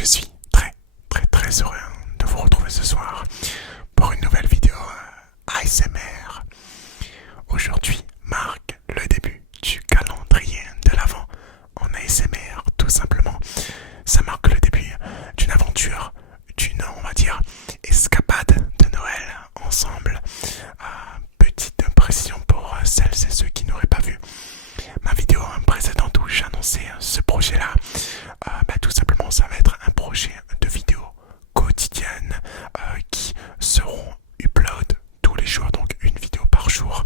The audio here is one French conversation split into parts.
Je suis très heureux de vous retrouver ce soir pour une nouvelle vidéo ASMR. Aujourd'hui marque le début du calendrier de l'Avent en ASMR, tout simplement. Ça marque le début d'une aventure, d'une, on va dire, escapade de Noël ensemble. Petite précision pour celles et ceux qui n'auraient pas vu ma vidéo précédente où j'annonçais ce projet-là. Tout simplement, ça va être un projet de vidéo quotidienne qui seront upload tous les jours, donc une vidéo par jour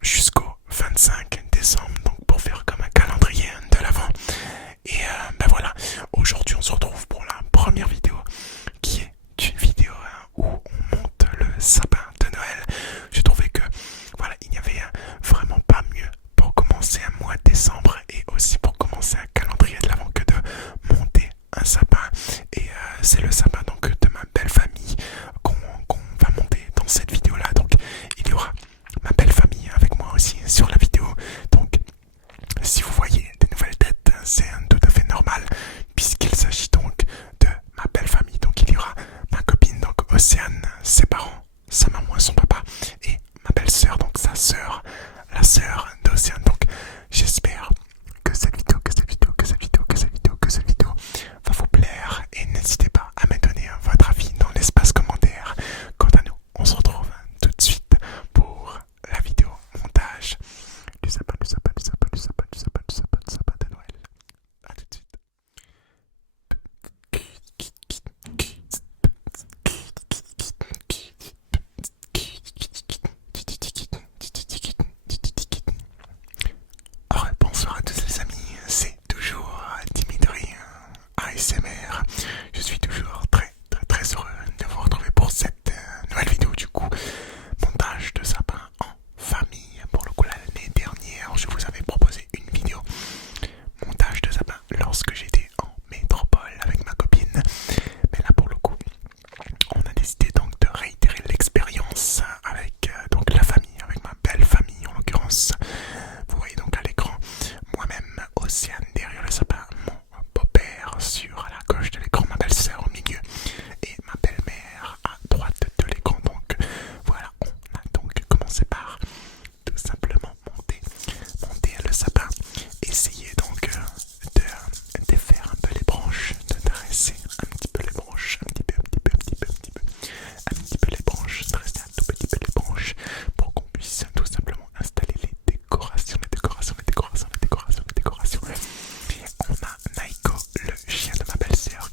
jusqu'au 25 décembre, donc pour faire comme un calendrier de l'Avent. Et voilà, aujourd'hui on se retrouve pour la première vidéo qui est une vidéo où on monte le sapin de Noël. J'ai trouvé que voilà, il n'y avait vraiment pas mieux pour commencer un mois de décembre et aussi pour commencer un calendrier de l'Avent que de monter un sapin. Et c'est le sapin donc de ma belle famille qu'on va monter dans cette vidéo là. Donc il y aura ma belle famille avec moi aussi sur la vidéo. Donc si vous voyez des nouvelles têtes, c'est tout à fait normal puisqu'il s'agit donc de ma belle famille. Donc il y aura ma copine, donc Océane, ses parents, sa maman et son papa, et ma belle soeur, donc sa soeur, la soeur d'Océane. Donc j'espère que cette vidéo va vous plaire et n'hésitez pas à me donner votre avis dans l'espace commentaire. Quant à nous, on se retrouve tout de suite pour la vidéo montage du sapin de Noël. A tout de suite. Bonsoir à tous les amis, c'est toujours Dimitri ASMR. Je suis toujours très heureux de vous retrouver pour cette nouvelle vidéo du coup. Montage de sapin en famille. Pour le coup l'année dernière, je vous avais proposé une vidéo montage de sapin lorsque j'étais en métropole avec ma copine. Mais là pour le coup, on a décidé donc de réitérer l'expérience avec donc la famille, avec ma belle famille en l'occurrence. Vous voyez donc à l'écran moi-même, Océane derrière le sapin, mon beau-père sur la gauche de l'écran, ma belle-sœur au milieu et ma belle-mère à droite de l'écran. Donc voilà, on a donc commencé par tout simplement monter le sapin, essayer donc de faire un peu les branches, de dresser un petit peu les branches, un petit peu les branches, dresser un tout petit peu les branches pour qu'on puisse tout simplement installer les décorations. On a Naiko, le chien de ma belle-sœur,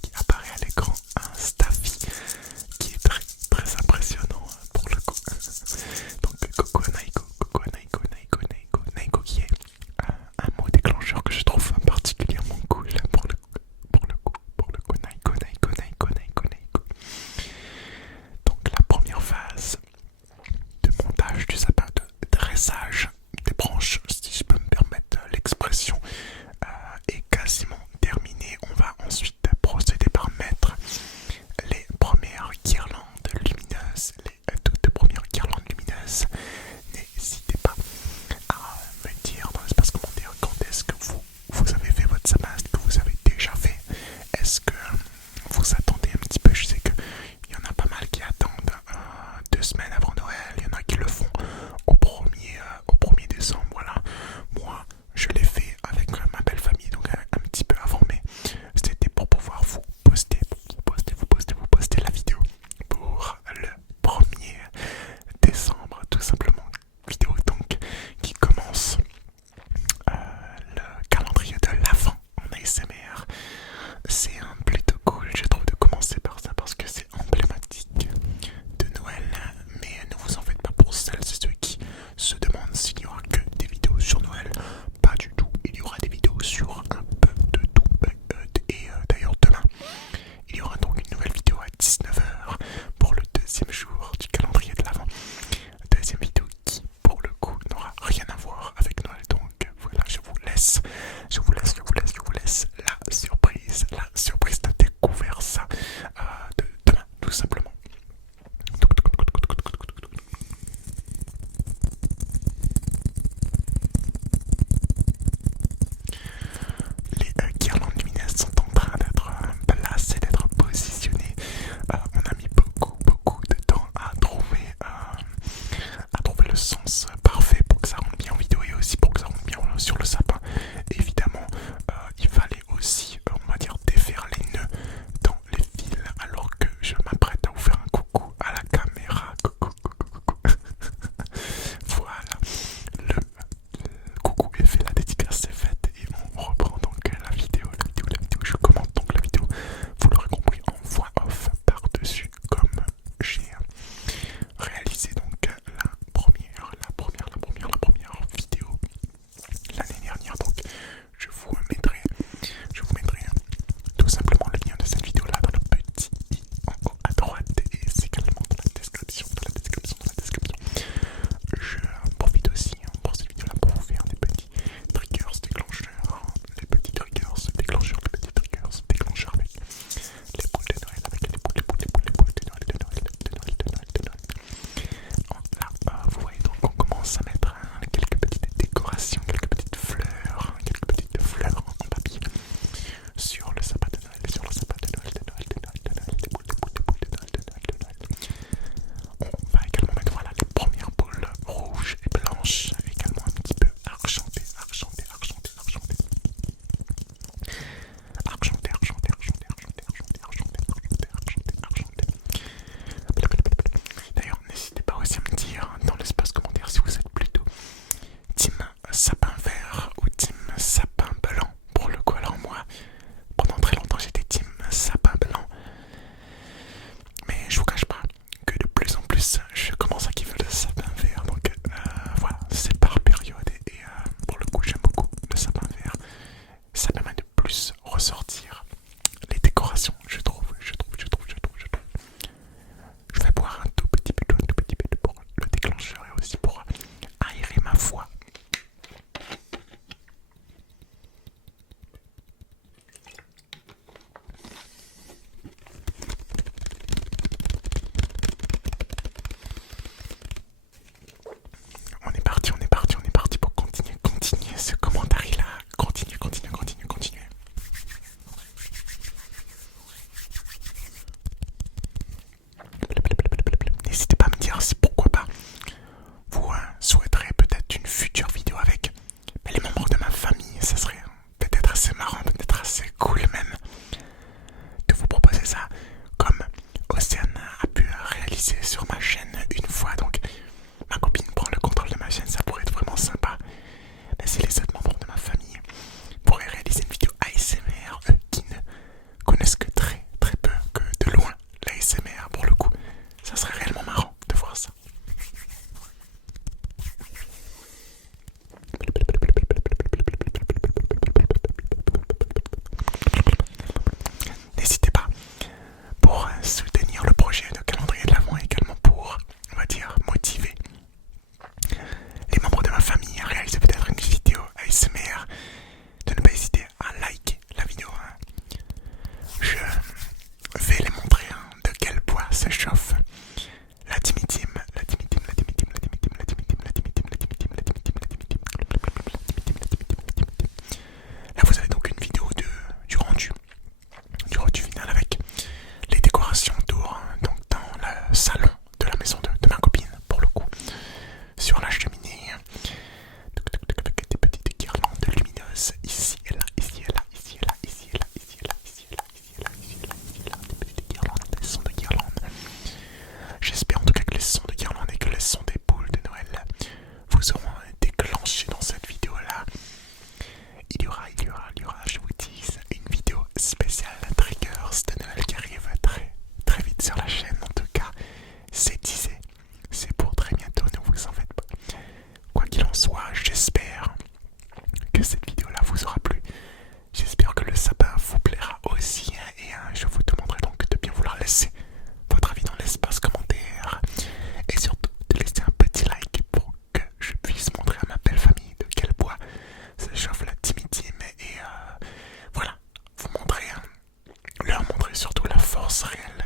expérience réelle.